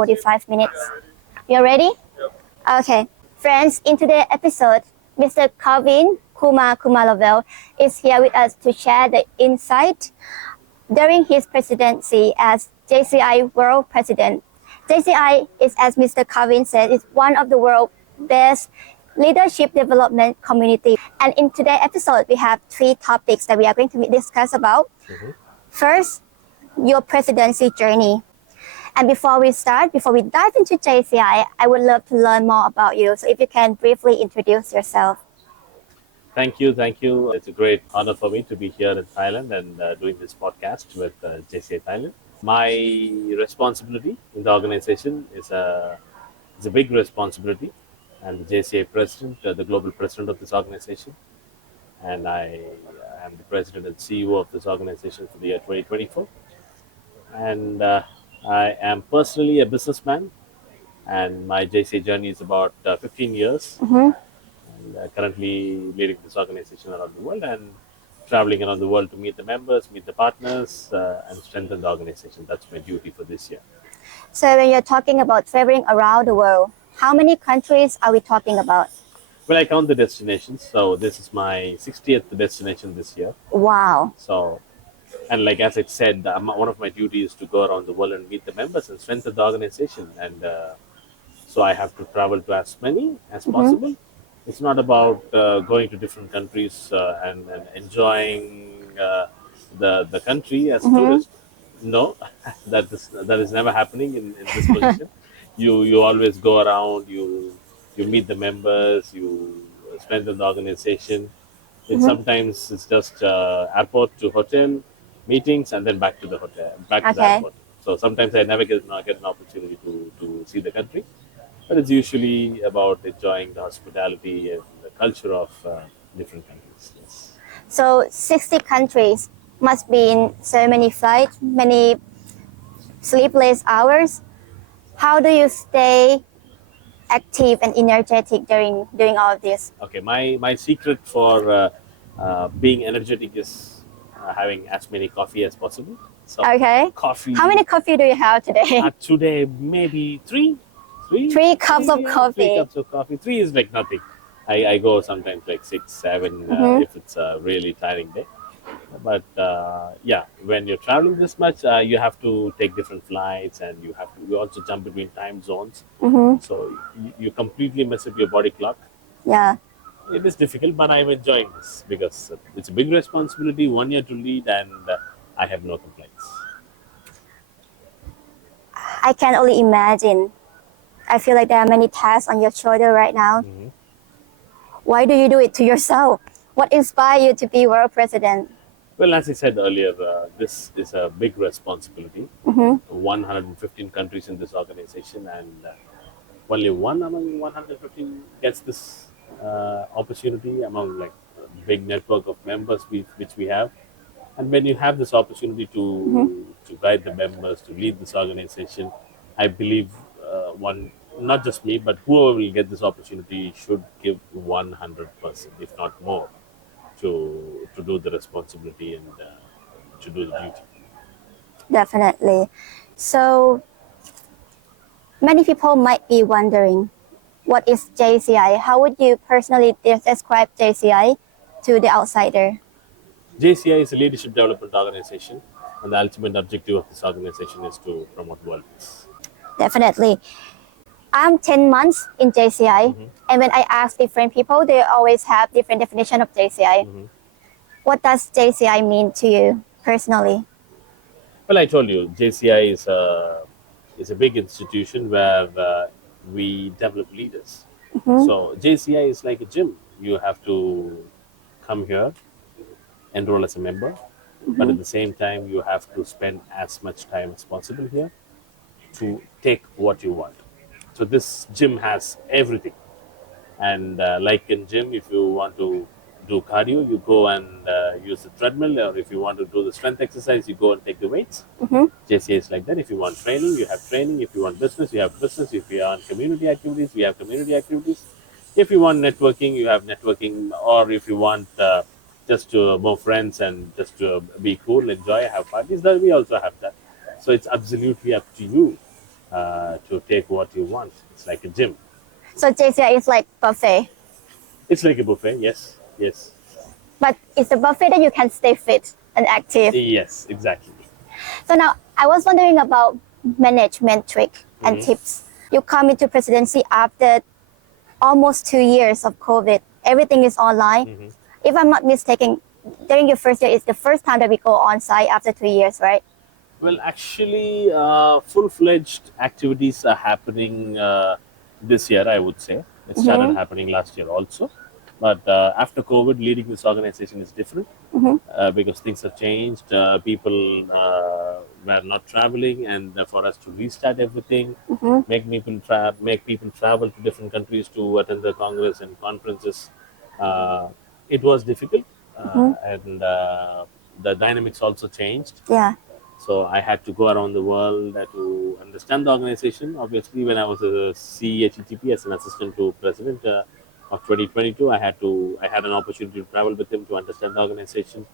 45 minutes. You ready? Okay. Friends, in today's episode, Mr. Kaveen Kumar Kumaravel is here with us to share the insight during his presidency as JCI World President. JCI is, as Mr. Kaveen said, is one of the world's best leadership development community. And in today's episode, we have 3 topics that we are going to discuss about. First, your presidency journey. And before we dive into JCI, I would love to learn more about you. So if you can briefly introduce yourself. Thank you. It's a great honor for me to be here in Thailand and doing this podcast with JCI Thailand. My responsibility in the organization is a big responsibility. I'm the JCI President, the global president of this organization. And I am the president and CEO of this organization for the year 2024. And I am personally a businessman, and my JCI journey is about 15 years. And currently leading this organization around the world and traveling around the world to meet the members, meet the partners, and strengthen the organization. That's my duty for this year. So when you're talking about traveling around the world, how many countries are we talking about? Well, I count the destinations. So this is my 60th destination this year. Wow. So, and like as I said, one of my duties is to go around the world and meet the members and strengthen the organization. And so I have to travel to as many as possible. It's not about going to different countries and enjoying the country as a tourist. No, that is never happening in this position. You always go around, you meet the members, you strengthen the organization. Sometimes it's just airport to hotel, meetings, and then back to the hotel, back to the airport. So sometimes I never get an opportunity to see the country. But it's usually about enjoying the hospitality and the culture of different countries. Yes. So 60 countries must be in so many flights, many sleepless hours. How do you stay active and energetic during doing all of this? Okay, my secret for being energetic is having as many coffee as possible. So coffee. How many coffee do you have today? Today, maybe 3. 3 cups of coffee. 3 cups of coffee. 3 is like nothing. I go sometimes like 6, 7 if it's a really tiring day. But when you're traveling this much, you have to take different flights, and you also jump between time zones. So you completely mess up your body clock. Yeah. It is difficult, but I'm enjoying this because it's a big responsibility, 1 year to lead, and I have no complaints. I can only imagine. I feel like there are many tasks on your shoulder right now. Why do you do it to yourself? What inspired you to be world president? Well, as I said earlier, this is a big responsibility. 115 countries in this organization, and only one among 115 gets this opportunity among like a big network of members which we have. And when you have this opportunity to guide the members, to lead this organization, I believe not just me, but whoever will get this opportunity should give 100%, if not more, to do the responsibility and to do the duty. Definitely. So many people might be wondering, what is JCI? How would you personally describe JCI to the outsider? JCI is a leadership development organization, and the ultimate objective of this organization is to promote world peace. Definitely. I'm 10 months in JCI, and when I ask different people, they always have different definition of JCI. What does JCI mean to you personally? Well, I told you, JCI is a big institution where we develop leaders. So JCI is like a gym. You have to come here, enroll as a member, but at the same time, you have to spend as much time as possible here to take what you want. So this gym has everything. And like in gym, if you want to do cardio, you go and use the treadmill, or if you want to do the strength exercise, you go and take the weights. JCI is like that. If you want training, you have training. If you want business, you have business. If you want community activities, we have community activities. If you want networking, you have networking. Or if you want just to more friends and just to be cool, enjoy, have parties, then we also have that. So it's absolutely up to you to take what you want. It's like a gym. So JCI is like buffet, It's like a buffet. Yes, yes, but it's a buffet that you can stay fit and active. yes, exactly. So now I was wondering about management trick and tips. You come into presidency after almost 2 years of COVID. Everything is online. If I'm not mistaken, during your first year, it's the first time that we go on site after 2 years, right? Well, actually, full-fledged activities are happening this year, I would say. It started happening last year also. But after COVID, leading this organization is different because things have changed. People were not traveling, and for us to restart everything, make people travel to different countries to attend the congress and conferences, uh, it was difficult, and the dynamics also changed. Yeah. So I had to go around the world to understand the organization. Obviously, when I was a CEHETP as an assistant to president of 2022, I had an opportunity to travel with him to understand the organization.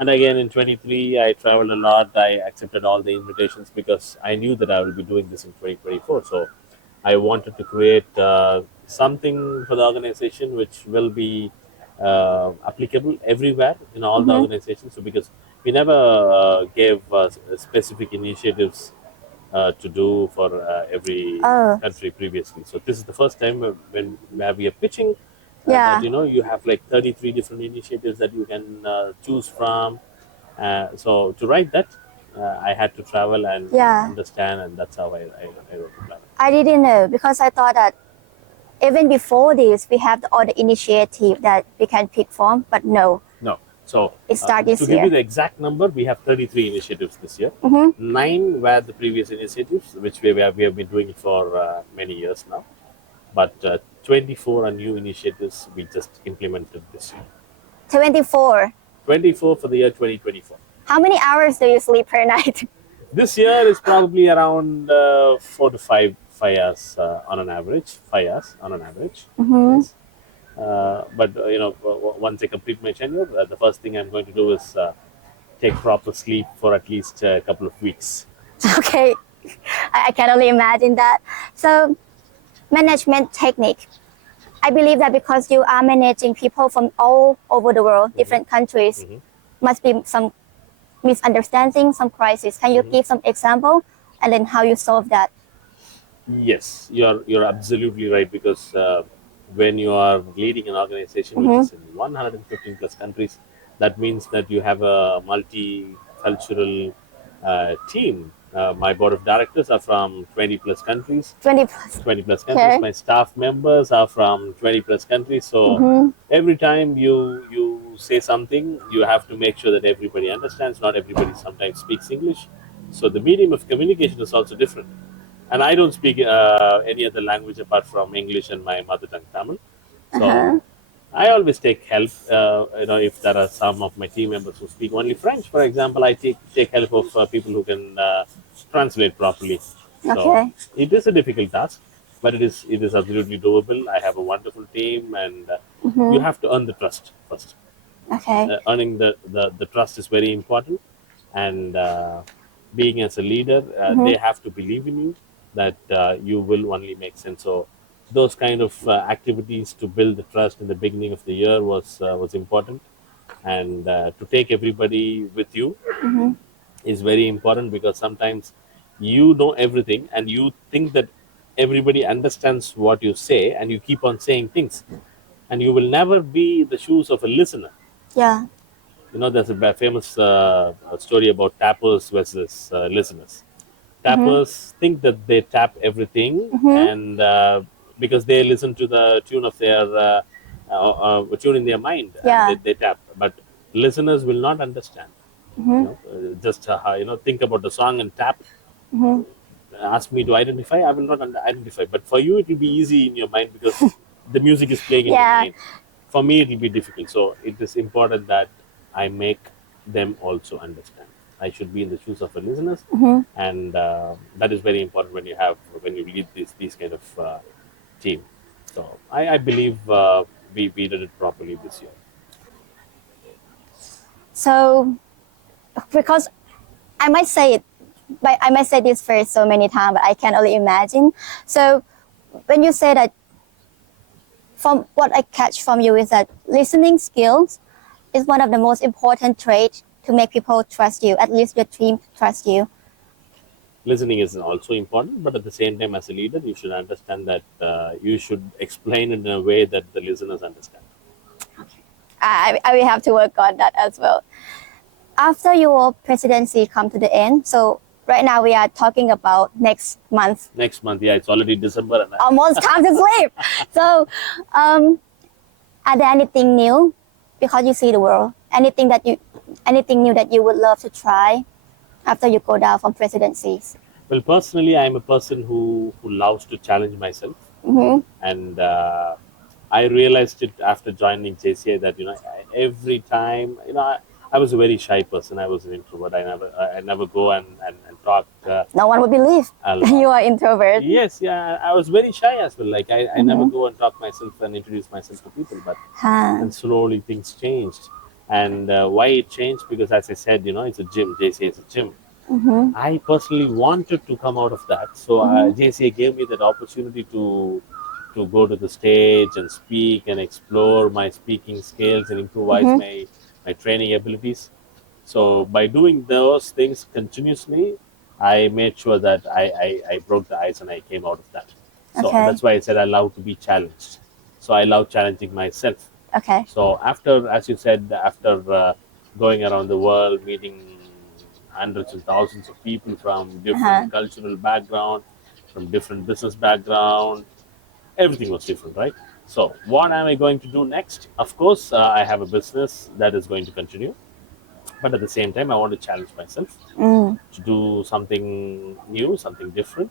And again in 23, I traveled a lot. I accepted all the invitations because I knew that I will be doing this in 2024. So I wanted to create something for the organization which will be applicable everywhere in all the organizations. So because we never gave specific initiatives to do for every Oh, country previously. So this is the first time when where we are pitching yeah. that you have like 33 different initiatives that you can choose from. So to write that, I had to travel and Yeah. understand, and that's how I wrote the plan. I didn't know because I thought that even before this, we have all the initiative that we can pick from, but no, No. So it started to this give you year. the exact number, we have 33 initiatives this year. 9 were the previous initiatives, which we have been doing it for many years now. But 24 are new initiatives we just implemented this year. 24. 24 for the year 2024. How many hours do you sleep per night? This year is probably around 4 to 5 hours on an average. 5 hours on an average. Yes. But once I complete my tenure, the first thing I'm going to do is take proper sleep for at least a couple of weeks. Okay, I can only imagine that. So, management technique. I believe that because you are managing people from all over the world, different countries, must be some misunderstanding, some crisis. Can you give some example and then how you solve that? Yes, you're absolutely right because when you are leading an organization which is in 115 plus countries, that means that you have a multicultural team. My board of directors are from 20 plus countries. 20 plus. 20 plus countries. Okay. My staff members are from 20 plus countries. So every time you say something, you have to make sure that everybody understands. Not everybody sometimes speaks English. So the medium of communication is also different. And I don't speak any other language apart from English and my mother tongue Tamil. So I always take help. If there are some of my team members who speak only French, for example, I take help of people who can translate properly. So Okay. it is a difficult task, but it is absolutely doable. I have a wonderful team, and you have to earn the trust first. Okay. Earning the trust is very important, and being as a leader, they have to believe in you that you will only make sense. So those kind of activities to build the trust in the beginning of the year was important, and to take everybody with you is very important because sometimes you know everything and you think that everybody understands what you say and you keep on saying things and you will never be the shoes of a listener. Yeah. There's a famous story about tappers versus listeners. Tappers think that they tap everything, and because they listen to the tune of their tune in their mind, and Yeah. they tap. But listeners will not understand. Just think about the song and tap. Ask me to identify, I will not identify. But for you, it will be easy in your mind because the music is playing in your Yeah. mind. For me, it will be difficult. So it is important that I make them also understand. I should be in the shoes of the listeners, and that is very important when you lead these kind of team. So I believe we did it properly this year. So, because I might say it, but I might say this phrase so many times, but I can only imagine. So when you say that, from what I catch from you is that listening skills is one of the most important traits to make people trust you, at least your team trust you. Listening is also important, but at the same time, as a leader, you should understand that you should explain it in a way that the listeners understand. I will have to work on that as well. After your presidency come to the end, so right now we are talking about next month. Next month, yeah, it's already December. And Almost time to sleep. So, are there anything new? Because you see the world, anything new that you would love to try after you go down from presidencies? Well, personally, I'm a person who loves to challenge myself. And I realized it after joining JCI that, every time, I was a very shy person. I was an introvert. I never go and talk. No one would believe you are introvert. Yes, yeah, I was very shy as well. Like I never go and talk myself and introduce myself to people. But and slowly things changed. And why it changed? Because as I said, it's a gym. JCI is a gym. I personally wanted to come out of that. So JCI gave me that opportunity to go to the stage and speak and explore my speaking skills and improvise my training abilities. So by doing those things continuously, I made sure that I broke the ice and I came out of that. So that's why I said I love to be challenged. So I love challenging myself. Okay. So after, as you said, after going around the world, meeting hundreds and thousands of people from different cultural background, from different business background, everything was different, right? So what am I going to do next? Of course, I have a business that is going to continue. But at the same time, I want to challenge myself to do something new, something different.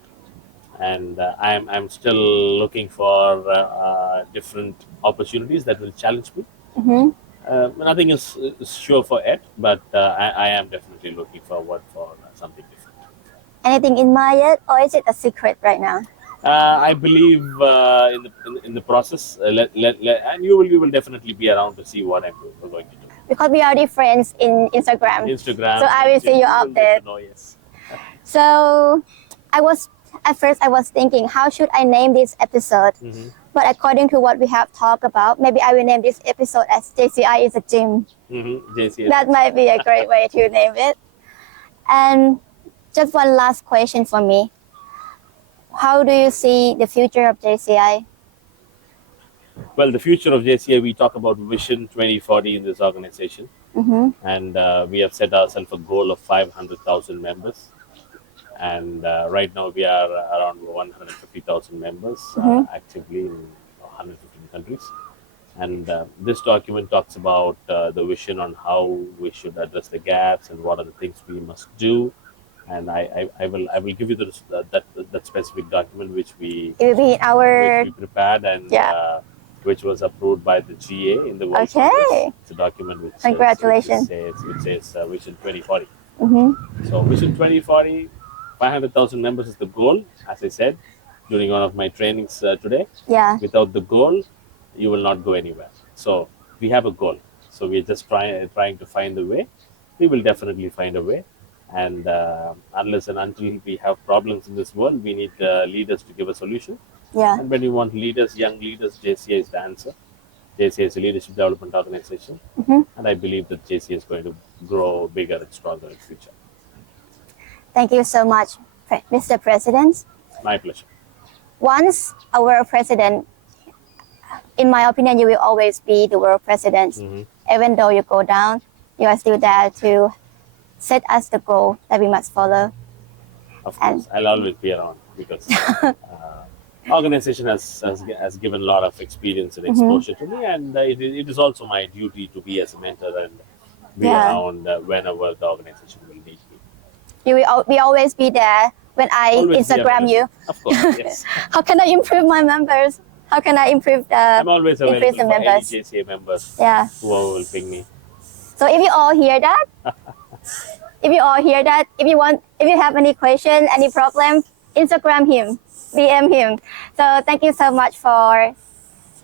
And I'm still looking for different opportunities that will challenge me. Nothing is sure for it, but I am definitely looking forward for something different. Anything in mind yet, or is it a secret right now? I believe in the process, and you will definitely be around to see what I'm going to do. Because we are already friends in Instagram. So I will see you update. Yes. So at first I was thinking, how should I name this episode? But according to what we have talked about, maybe I will name this episode as JCI is a gym. JCI. That might be a great way to name it. And just one last question for me. How do you see the future of JCI? Well, the future of JCI, we talk about Vision 2040 in this organization. And we have set ourselves a goal of 500,000 members. And right now we are around 150,000 members actively in 115 countries. And this document talks about the vision on how we should address the gaps and what are the things we must do. And I will give you that specific document which we prepared and which was approved by the GA in the World Congress. It's a document which congratulations. Which says Vision 2040. So Vision 2040, 500,000 members is the goal. As I said during one of my trainings today. Without the goal, you will not go anywhere. So we have a goal. So we're just trying to find a way. We will definitely find a way. And unless and until we have problems in this world, we need leaders to give a solution. And when you want leaders, young leaders, JCI is the answer. JCI is a leadership development organization. And I believe that JCI is going to grow bigger and stronger in the future. Thank you so much, Mr. President. My pleasure. Once a world president, in my opinion, you will always be the world president. Even though you go down, you are still there to set us the goal that we must follow. Of course, I'll always be around because organization has given a lot of experience and exposure to me, and it is also my duty to be as a mentor and be around whenever the organization will need me. You will always be there when I Instagram you. Of course, yes. How can I improve my members? How can I improve I'm always available increase the for members? any JCI members whoever will ping me. So if you all hear that, if you have any question, any problem, Instagram him, DM him. So thank you so much for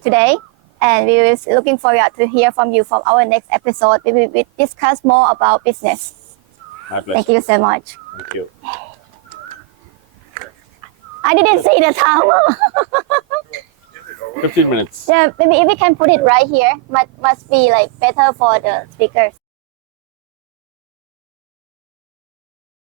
today. And we will looking forward to hear from you from our next episode. We will discuss more about business. My pleasure. Thank you so much. Thank you. I didn't see the towel. 15 minutes. Yeah, maybe if we can put it right here, must be like better for the speakers.